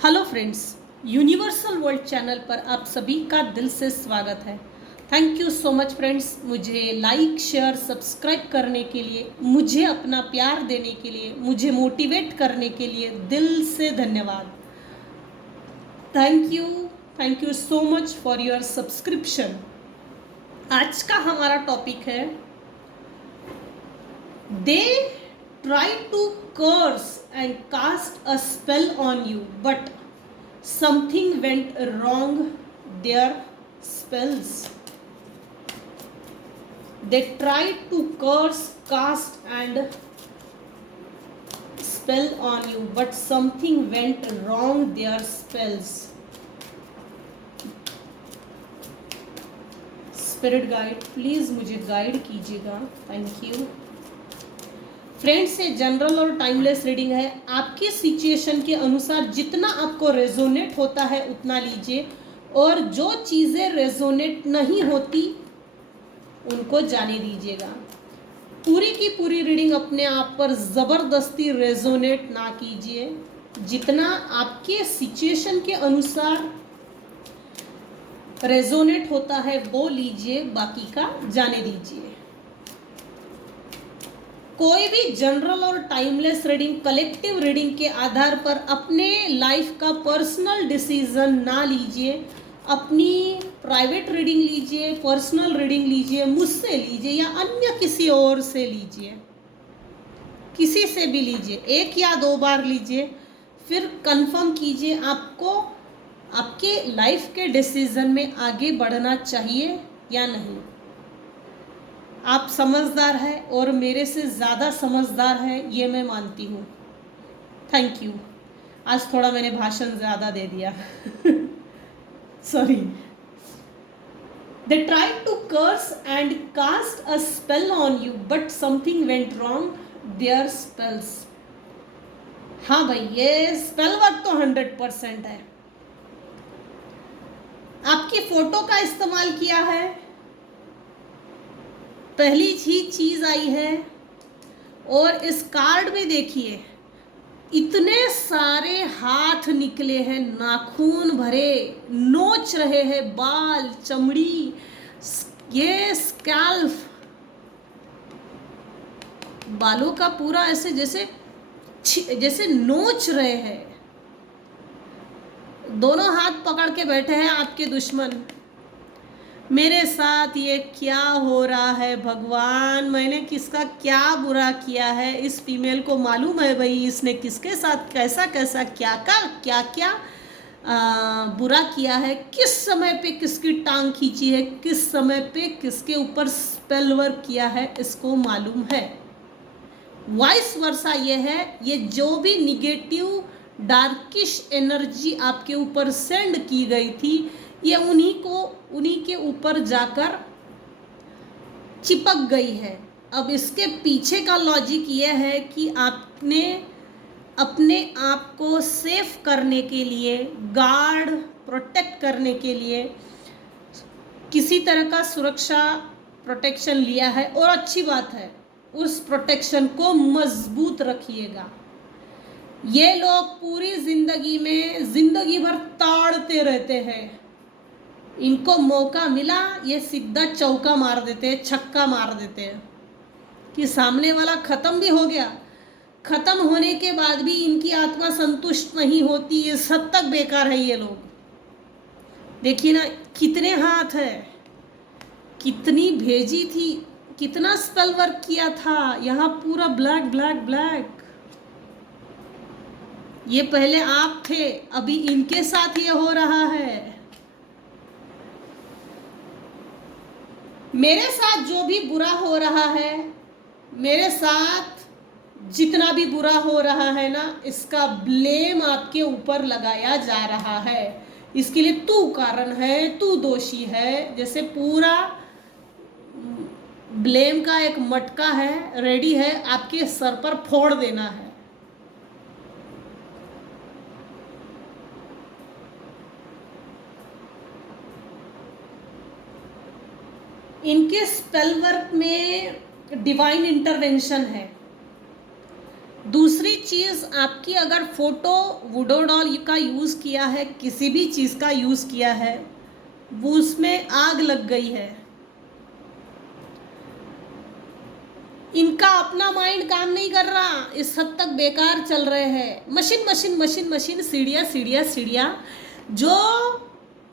Hello friends, universal world channel पर आप सभी का दिल से स्वागत है। Thank you so much friends, मुझे लाइक शेयर सब्सक्राइब करने के लिए, मुझे अपना प्यार देने के लिए, मुझे मोटिवेट करने के लिए दिल से धन्यवाद। Thank you so much for your subscription. आज का हमारा टॉपिक है they try to curse and cast a spell on you but something went wrong their spells. They tried to curse, cast and spell on you but something went wrong their spells. Spirit guide please मुझे guide कीजिएगा, thank you. Friends, ये general और timeless reading है। आपकी situation के अनुसार जितना आपको रेजोनेट होता है उतना लीजिए, और जो चीज़ें रेजोनेट नहीं होती उनको जाने दीजिएगा। पूरी की पूरी रीडिंग अपने आप पर ज़बरदस्ती रेजोनेट ना कीजिए। जितना आपके सिचुएशन के अनुसार रेजोनेट होता है वो लीजिए, बाकी का जाने दीजिए। कोई भी जनरल और टाइमलेस रीडिंग कलेक्टिव रीडिंग के आधार पर अपने लाइफ का पर्सनल डिसीजन ना लीजिए। अपनी प्राइवेट रीडिंग लीजिए, पर्सनल रीडिंग लीजिए, मुझसे लीजिए या अन्य किसी और से लीजिए, किसी से भी लीजिए, 1 या 2 बार लीजिए, फिर कंफर्म कीजिए आपको आपके लाइफ के डिसीजन में आगे बढ़ना चाहिए या नहीं। आप समझदार हैं और मेरे से ज़्यादा समझदार हैं, ये मैं मानती हूँ। Thank you. आज थोड़ा मैंने भाषण ज़्यादा दे दिया sorry. They try to curse and cast a spell on you but something went wrong their spells. हाँ भाई, ये स्पेल वर्क तो 100% है। आपकी फोटो का इस्तेमाल किया है, पहली ही चीज आई है। और इस कार्ड में देखिए इतने सारे हाथ निकले हैं, नाखून भरे, नोच रहे हैं बाल, चमड़ी, ये स्कैल्फ, बालों का पूरा ऐसे जैसे नोच रहे हैं। दोनों हाथ पकड़ के बैठे हैं आपके दुश्मन। मेरे साथ ये क्या हो रहा है भगवान, मैंने किसका क्या बुरा किया है? इस फीमेल को मालूम है भाई इसने किसके साथ कैसा कैसा क्या क्या बुरा किया है, किस समय पे किसकी टांग खींची है, किस समय पे किसके ऊपर स्पेल वर्क किया है, इसको मालूम है। वाइस वर्सा ये है, ये जो भी निगेटिव डार्किश एनर्जी आपके ऊपर सेंड की गई थी, ये उन्हीं के ऊपर जाकर चिपक गई है। अब इसके पीछे का लॉजिक ये है कि आपने अपने आप को सेफ करने के लिए, गार्ड प्रोटेक्ट करने के लिए किसी तरह का सुरक्षा प्रोटेक्शन लिया है, और अच्छी बात है, उस प्रोटेक्शन को मजबूत रखिएगा। ये लोग पूरी जिंदगी भर ताड़ते रहते हैं। इनको मौका मिला ये सीधा चौका मार देते हैं, छक्का मार देते हैं कि सामने वाला खत्म भी हो गया। खत्म होने के बाद भी इनकी आत्मा संतुष्ट नहीं होती, ये सब तक बेकार है ये लोग। देखिए ना कितने हाथ है, कितनी भेजी थी, कितना स्पेल वर्क किया था। यहाँ पूरा ब्लैक ब्लैक ब्लैक। ये पहले आप थे, अभी इनके साथ ये हो रहा है। मेरे साथ जो भी बुरा हो रहा है, मेरे साथ जितना भी बुरा हो रहा है ना, इसका ब्लेम आपके ऊपर लगाया जा रहा है। इसके लिए तू कारण है, तू दोषी है, जैसे पूरा ब्लेम का एक मटका है, रेडी है आपके सर पर फोड़ देना है। इनके स्पेल वर्क में डिवाइन इंटरवेंशन है। दूसरा दूसरी चीज़, आपकी अगर फोटो वुडो डॉल का यूज़ किया है, किसी भी चीज़ का यूज़ किया है, वो उसमें आग लग गई है। इनका अपना माइंड काम नहीं कर रहा, इस हद तक बेकार चल रहे हैं। मशीन मशीन मशीन मशीन, सीढ़ियाँ सीढ़ियाँ सीढ़ियाँ। जो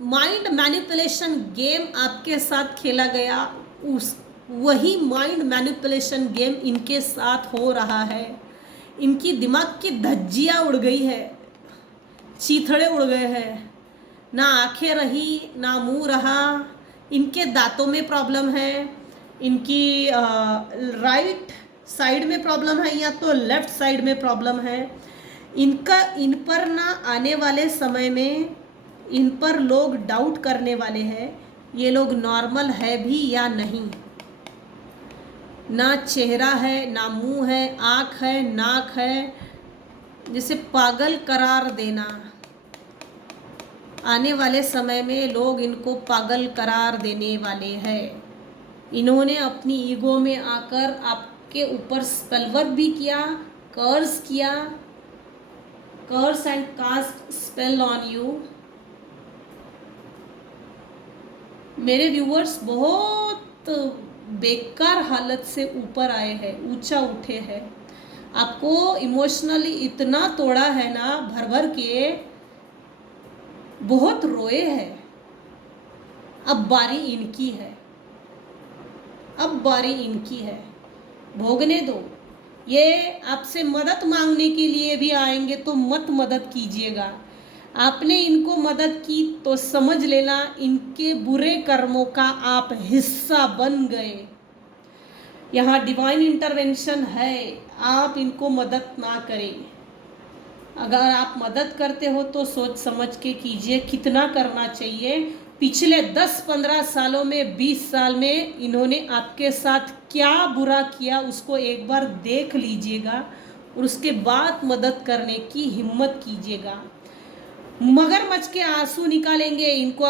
माइंड मैनिपुलेशन गेम आपके साथ खेला गया, उस वही माइंड मैनिपुलेशन गेम इनके साथ हो रहा है। इनकी दिमाग की धज्जियाँ उड़ गई है, चीथड़े उड़ गए हैं, ना आंखें रही ना मुंह रहा। इनके दांतों में प्रॉब्लम है, इनकी राइट साइड में प्रॉब्लम है या तो लेफ्ट साइड में प्रॉब्लम है। इन पर ना आने वाले समय में इन पर लोग डाउट करने वाले हैं, ये लोग नॉर्मल है भी या नहीं। ना चेहरा है, ना मुंह है, आँख है, नाक है, जिसे पागल करार देना। आने वाले समय में लोग इनको पागल करार देने वाले हैं। इन्होंने अपनी ईगो में आकर आपके ऊपर स्पेल वर्क भी किया, कर्स किया, curse and cast spell on you. मेरे व्यूअर्स बहुत बेकार हालत से ऊपर आए हैं, ऊंचा उठे हैं। आपको इमोशनली इतना तोड़ा है ना, भर भर के बहुत रोए हैं। अब बारी इनकी है, अब बारी इनकी है, भोगने दो। ये आपसे मदद मांगने के लिए भी आएंगे तो मत मदद कीजिएगा। आपने इनको मदद की तो समझ लेना इनके बुरे कर्मों का आप हिस्सा बन गए। यहाँ डिवाइन इंटरवेंशन है, आप इनको मदद ना करें। अगर आप मदद करते हो तो सोच समझ के कीजिए कितना करना चाहिए। पिछले 10-15 सालों में, 20 साल में इन्होंने आपके साथ क्या बुरा किया उसको एक बार देख लीजिएगा और उसके बाद मदद करने की हिम्मत कीजिएगा। मगरमच्छ के आंसू निकालेंगे। इनको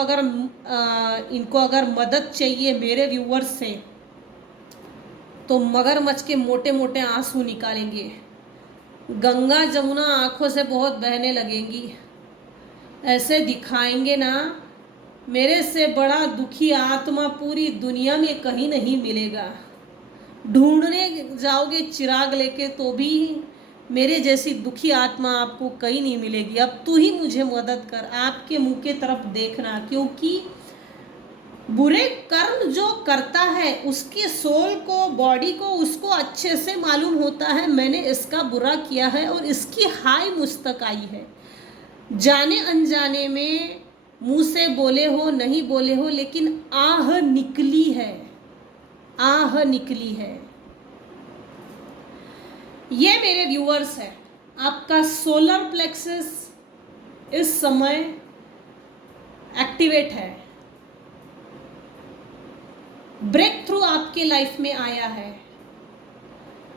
अगर मदद चाहिए मेरे व्यूअर्स से, तो मगरमच्छ के मोटे मोटे आंसू निकालेंगे। गंगा जमुना आंखों से बहुत बहने लगेंगी। ऐसे दिखाएंगे ना, मेरे से बड़ा दुखी आत्मा पूरी दुनिया में कहीं नहीं मिलेगा। ढूंढने जाओगे चिराग लेके तो भी मेरे जैसी दुखी आत्मा आपको कहीं नहीं मिलेगी। अब तू ही मुझे मदद कर, आपके मुंह के तरफ देखना। क्योंकि बुरे कर्म जो करता है उसकी सोल को, बॉडी को, उसको अच्छे से मालूम होता है मैंने इसका बुरा किया है और इसकी हाय मुझ तक आई है। जाने अनजाने में मुंह से बोले हो नहीं बोले हो, लेकिन आह निकली है, आह निकली है। ये मेरे व्यूअर्स है, आपका सोलर प्लेक्सस इस समय एक्टिवेट है। ब्रेक थ्रू आपके लाइफ में आया है।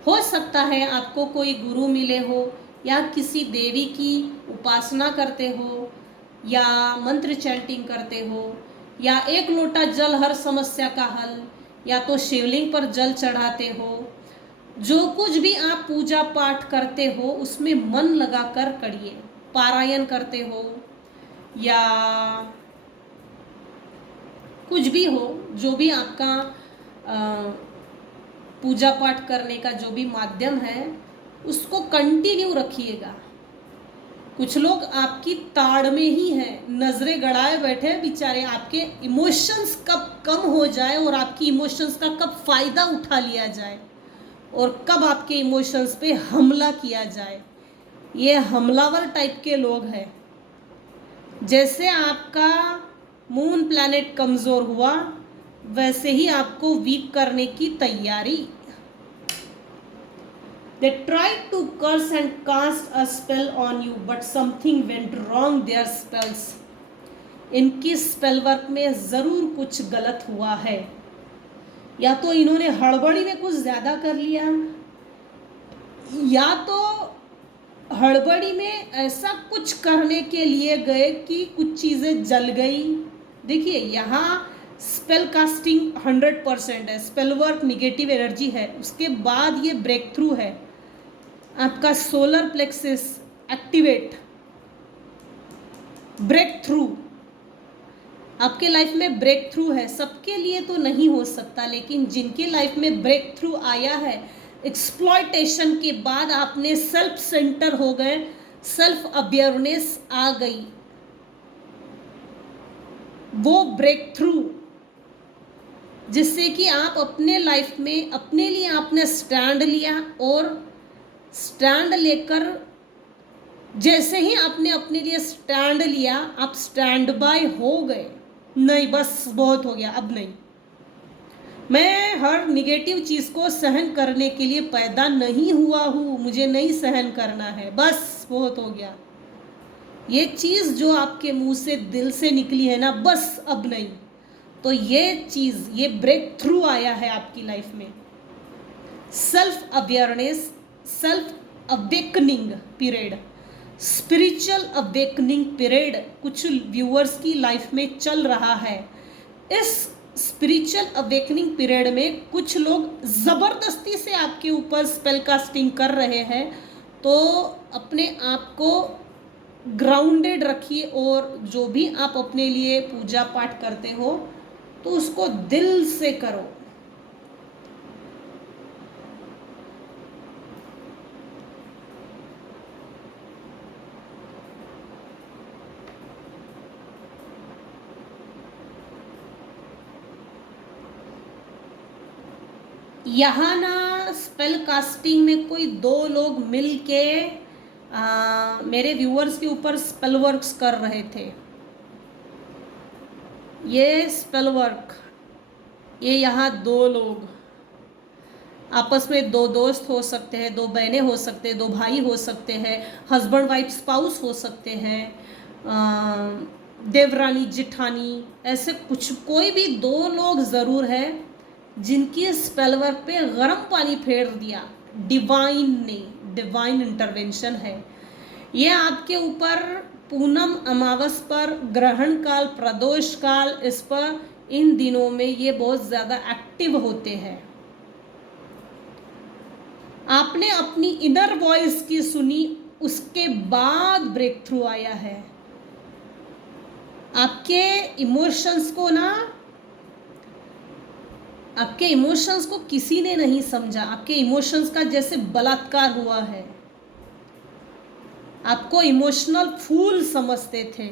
हो सकता है आपको कोई गुरु मिले हो, या किसी देवी की उपासना करते हो, या मंत्र चैंटिंग करते हो, या एक लोटा जल हर समस्या का हल, या तो शिवलिंग पर जल चढ़ाते हो। जो कुछ भी आप पूजा पाठ करते हो उसमें मन लगाकर करिए। पारायण करते हो या कुछ भी हो, जो भी आपका पूजा पाठ करने का जो भी माध्यम है उसको कंटिन्यू रखिएगा। कुछ लोग आपकी ताड़ में ही हैं, नजरें गड़ाए बैठे हैं बेचारे। आपके इमोशंस कब कम हो जाए और आपकी इमोशंस का कब फायदा उठा लिया जाए और कब आपके इमोशंस पे हमला किया जाए, ये हमलावर टाइप के लोग हैं। जैसे आपका मून प्लैनेट कमज़ोर हुआ वैसे ही आपको वीक करने की तैयारी। They tried to curse and cast a spell on you, but something went wrong their spells. इनकी स्पेल वर्क में ज़रूर कुछ गलत हुआ है, या तो इन्होंने हड़बड़ी में कुछ ज़्यादा कर लिया, या तो हड़बड़ी में ऐसा कुछ करने के लिए गए कि कुछ चीज़ें जल गई। देखिए यहाँ स्पेल कास्टिंग 100% है, स्पेल वर्क निगेटिव एनर्जी है, उसके बाद ये ब्रेक थ्रू है। आपका solar plexus activate, breakthrough. आपके लाइफ में ब्रेक थ्रू है, सबके लिए तो नहीं हो सकता, लेकिन जिनके लाइफ में ब्रेक थ्रू आया है, एक्सप्लॉयटेशन के बाद आपने सेल्फ सेंटर हो गए, सेल्फ अवेयरनेस आ गई, वो ब्रेक थ्रू जिससे कि आप अपने लाइफ में अपने लिए आपने स्टैंड लिया, और स्टैंड लेकर जैसे ही आपने अपने लिए स्टैंड लिया, आप स्टैंड बाय हो गए। नहीं बस बहुत हो गया, अब नहीं, मैं हर निगेटिव चीज़ को सहन करने के लिए पैदा नहीं हुआ हूँ, मुझे नहीं सहन करना है, बस बहुत हो गया। ये चीज़ जो आपके मुंह से दिल से निकली है ना, बस अब नहीं, तो ये चीज़, ये ब्रेक थ्रू आया है आपकी लाइफ में। Self awareness, self awakening period, spiritual awakening period कुछ व्यूअर्स की लाइफ में चल रहा है। इस स्पिरिचुअल अवेकनिंग पीरियड में कुछ लोग ज़बरदस्ती से आपके ऊपर स्पेल कास्टिंग कर रहे हैं, तो अपने आप को ग्राउंडेड रखिए, और जो भी आप अपने लिए पूजा पाठ करते हो तो उसको दिल से करो। यहाँ ना स्पेल कास्टिंग में कोई दो लोग मिल के मेरे व्यूअर्स के ऊपर स्पेल वर्क्स कर रहे थे। ये स्पेल वर्क, ये यहाँ दो लोग आपस में, दो दोस्त हो सकते हैं, दो बहनें हो सकते हैं, दो भाई हो सकते हैं, हस्बैंड वाइफ स्पाउस हो सकते हैं, देवरानी जिठानी, ऐसे कुछ कोई भी दो लोग ज़रूर है जिनकी स्पेल वर्क पे गर्म पानी फेर दिया डिवाइन ने, डिवाइन इंटरवेंशन है। ये आपके ऊपर पूनम अमावस पर, ग्रहण काल, प्रदोष काल, इस पर इन दिनों में ये बहुत ज़्यादा एक्टिव होते हैं। आपने अपनी इनर वॉइस की सुनी, उसके बाद ब्रेक थ्रू आया है। आपके इमोशंस को ना, आपके इमोशंस को किसी ने नहीं समझा, आपके इमोशंस का जैसे बलात्कार हुआ है। आपको इमोशनल फूल समझते थे,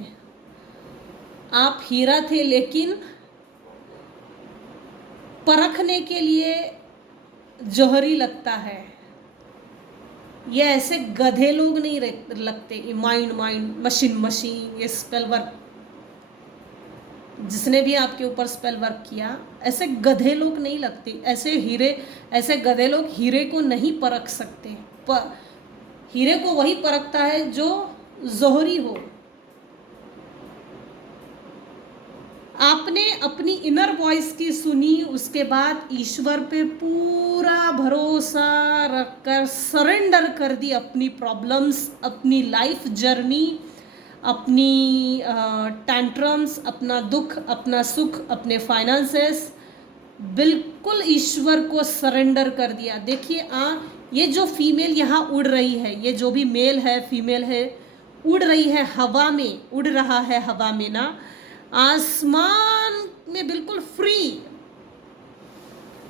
आप हीरा थे, लेकिन परखने के लिए जौहरी लगता है। ये ऐसे गधे लोग नहीं लगते, माइंड मशीन, ये स्पेल वर्क जिसने भी आपके ऊपर स्पेल वर्क किया, ऐसे गधे लोग नहीं लगते। ऐसे गधे लोग हीरे को नहीं परख सकते, हीरे को वही परखता है जो जौहरी हो। आपने अपनी इनर वॉइस की सुनी, उसके बाद ईश्वर पे पूरा भरोसा रखकर सरेंडर कर दी अपनी प्रॉब्लम्स, अपनी लाइफ जर्नी, अपनी टैंट्रम्स, अपना दुख, अपना सुख, अपने फाइनेंसेस, बिल्कुल ईश्वर को सरेंडर कर दिया। देखिए ये जो फीमेल यहाँ उड़ रही है, ये जो भी मेल है फीमेल है, उड़ रही है हवा में, उड़ रहा है हवा में ना, आसमान में बिल्कुल फ्री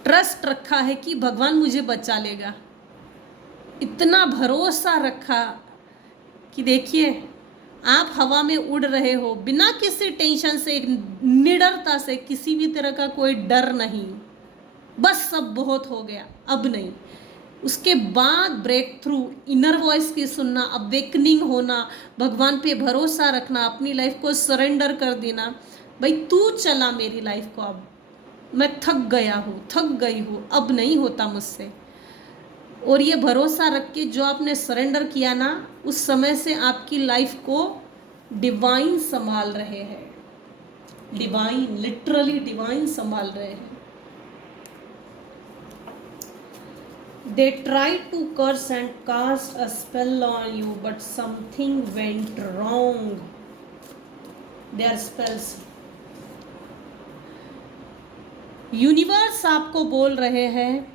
ट्रस्ट रखा है कि भगवान मुझे बचा लेगा। इतना भरोसा रखा कि देखिए आप हवा में उड़ रहे हो बिना किसी टेंशन से, निडरता से, किसी भी तरह का कोई डर नहीं, बस सब बहुत हो गया, अब नहीं। उसके बाद ब्रेक थ्रू, इनर वॉइस की सुनना, अवेकनिंग होना, भगवान पे भरोसा रखना, अपनी लाइफ को सरेंडर कर देना। भाई तू चला मेरी लाइफ को, अब मैं थक गया हूँ, थक गई हूँ, अब नहीं होता मुझसे। और ये भरोसा रख के जो आपने सरेंडर किया ना, उस समय से आपकी लाइफ को डिवाइन संभाल रहे हैं, डिवाइन, लिटरली डिवाइन संभाल रहे हैं। They tried to curse and cast a spell on you, but something went wrong. Their spells. Universe आपको बोल रहे हैं,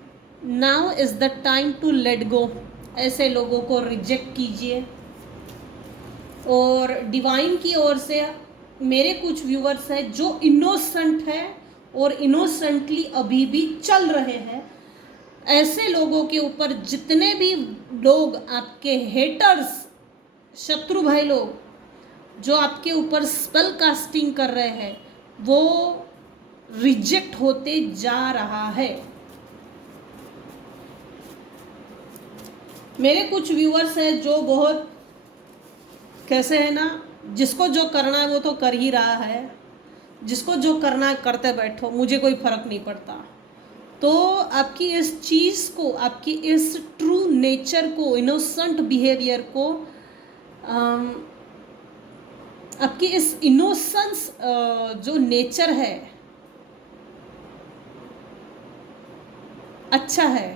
now is the time to let go. ऐसे लोगों को रिजेक्ट कीजिए। और डिवाइन की ओर से मेरे कुछ व्यूवर्स हैं जो इनोसेंट है और इनोसेंटली अभी भी चल रहे हैं, ऐसे लोगों के ऊपर जितने भी लोग आपके हेटर्स, शत्रु भाई लोग जो आपके ऊपर स्पेल कास्टिंग कर रहे हैं, वो रिजेक्ट होते जा रहा है। मेरे कुछ व्यूअर्स हैं जो बहुत कैसे है ना, जिसको जो करना है वो तो कर ही रहा है, जिसको जो करना है करते बैठो, मुझे कोई फर्क नहीं पड़ता। तो आपकी इस चीज़ को, आपकी इस ट्रू नेचर को, इनोसेंट बिहेवियर को, आपकी इस इनोसेंस जो नेचर है अच्छा है,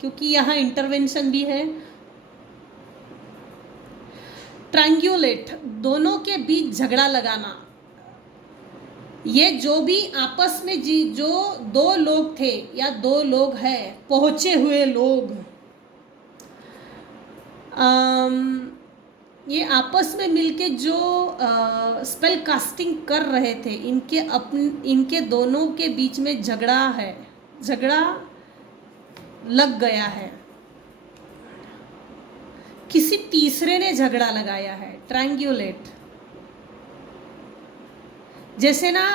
क्योंकि यहाँ इंटरवेंशन भी है। ट्रायंगुलेट, दोनों के बीच झगड़ा लगाना, ये जो भी आपस में जो दो लोग थे या दो लोग हैं, पहुंचे हुए लोग, ये आपस में मिलके जो स्पेल कास्टिंग कर रहे थे, इनके दोनों के बीच में झगड़ा है, झगड़ा लग गया है, किसी तीसरे ने झगड़ा लगाया है। ट्रायंगुलेट जैसे ना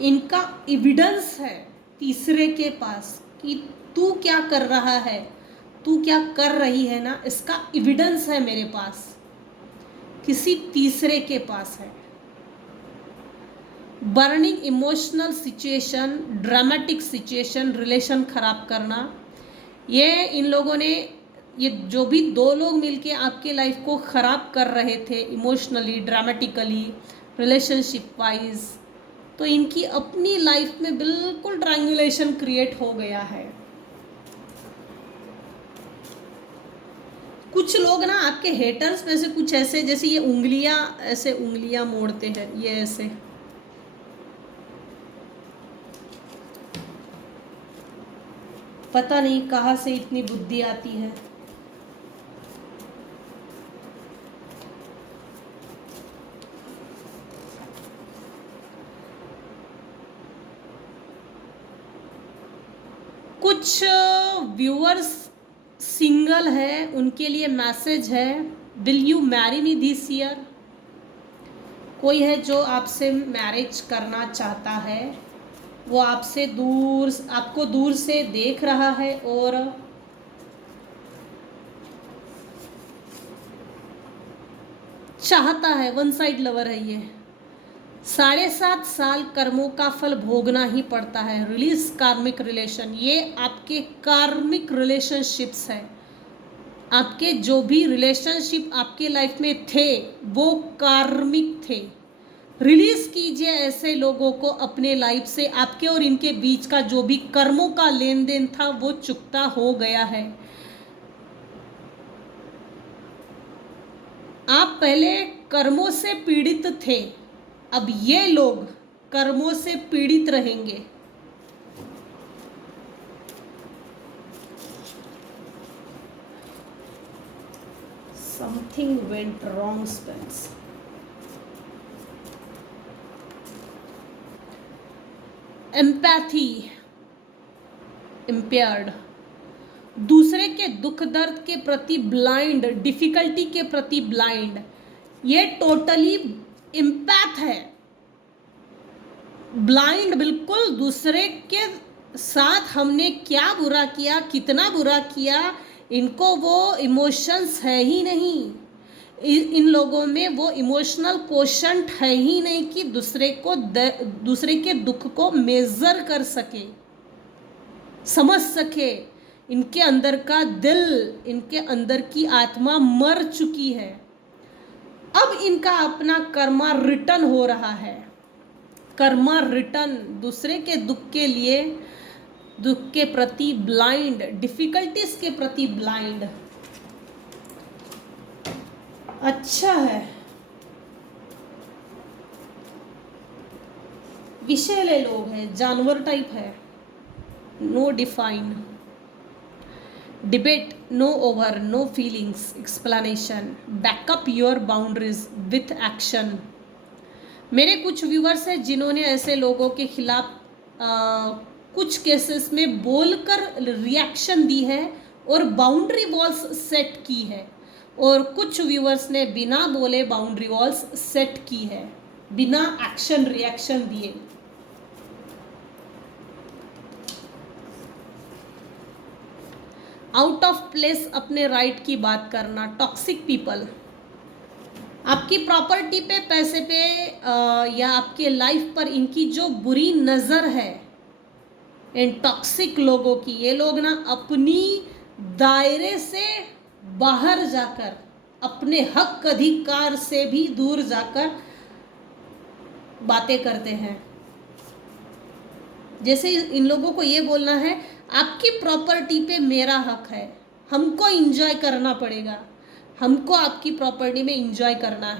इनका एविडेंस है तीसरे के पास कि तू क्या कर रहा है, तू क्या कर रही है ना, इसका एविडेंस है मेरे पास, किसी तीसरे के पास है। Burning emotional situation, dramatic situation, relation खराब करना, ये इन लोगों ने, ये जो भी दो लोग मिलके आपके लाइफ को ख़राब कर रहे थे इमोशनली, ड्रामेटिकली, रिलेशनशिप वाइज, तो इनकी अपनी लाइफ में बिल्कुल ट्रायंगुलेशन क्रिएट हो गया है। कुछ लोग ना आपके हेटर्स में से कुछ ऐसे, जैसे ये उंगलियां, ऐसे उंगलियां मोड़ते हैं, ये ऐसे, पता नहीं कहाँ से इतनी बुद्धि आती है। कुछ व्यूअर्स सिंगल है, उनके लिए मैसेज है, will you marry me this year. कोई है जो आपसे मैरिज करना चाहता है, वो आपसे दूर, आपको दूर से देख रहा है और चाहता है, वन साइड लवर है ये। 7.5 साल कर्मों का फल भोगना ही पड़ता है। रिलीज कार्मिक रिलेशन, ये आपके कार्मिक रिलेशनशिप्स है, आपके जो भी रिलेशनशिप आपके लाइफ में थे वो कार्मिक थे। रिलीज कीजिए ऐसे लोगों को अपने लाइफ से। आपके और इनके बीच का जो भी कर्मों का लेन देन था वो चुकता हो गया है। आप पहले कर्मों से पीड़ित थे, अब ये लोग कर्मों से पीड़ित रहेंगे। Something went wrong, Spence. Empathy impaired, दूसरे के दुख दर्द के प्रति ब्लाइंड, डिफिकल्टी के प्रति ब्लाइंड, ये टोटली इम्पैथ है, ब्लाइंड बिल्कुल। दूसरे के साथ हमने क्या बुरा किया, कितना बुरा किया, इनको वो इमोशंस है ही नहीं, इन लोगों में वो इमोशनल कोशंट है ही नहीं कि दूसरे के दुख को मेजर कर सके, समझ सके। इनके अंदर का दिल, इनके अंदर की आत्मा मर चुकी है। अब इनका अपना कर्मा रिटर्न हो रहा है, कर्मा रिटर्न। दूसरे के दुख के लिए, दुख के प्रति ब्लाइंड, डिफिकल्टीज के प्रति ब्लाइंड। अच्छा है, विषैले लोग हैं, जानवर टाइप है, no define. Debate no over, no feelings, explanation, back up your boundaries with action. मेरे कुछ व्यूवर्स हैं जिन्होंने ऐसे लोगों के खिलाफ कुछ केसेस में बोलकर रिएक्शन दी है और बाउंड्री वॉल्स सेट की है, और कुछ व्यूवर्स ने बिना बोले बाउंड्री वॉल्स सेट की है, बिना एक्शन रिएक्शन दिए। आउट ऑफ प्लेस अपने राइट की बात करना, टॉक्सिक पीपल, आपकी प्रॉपर्टी पे, पैसे पे या आपके लाइफ पर इनकी जो बुरी नज़र है, इन टॉक्सिक लोगों की, ये लोग ना अपनी दायरे से बाहर जाकर, अपने हक अधिकार से भी दूर जाकर बातें करते हैं। जैसे इन लोगों को ये बोलना है आपकी प्रॉपर्टी पे मेरा हक है, हमको एंजॉय करना पड़ेगा, हमको आपकी प्रॉपर्टी में एंजॉय करना है।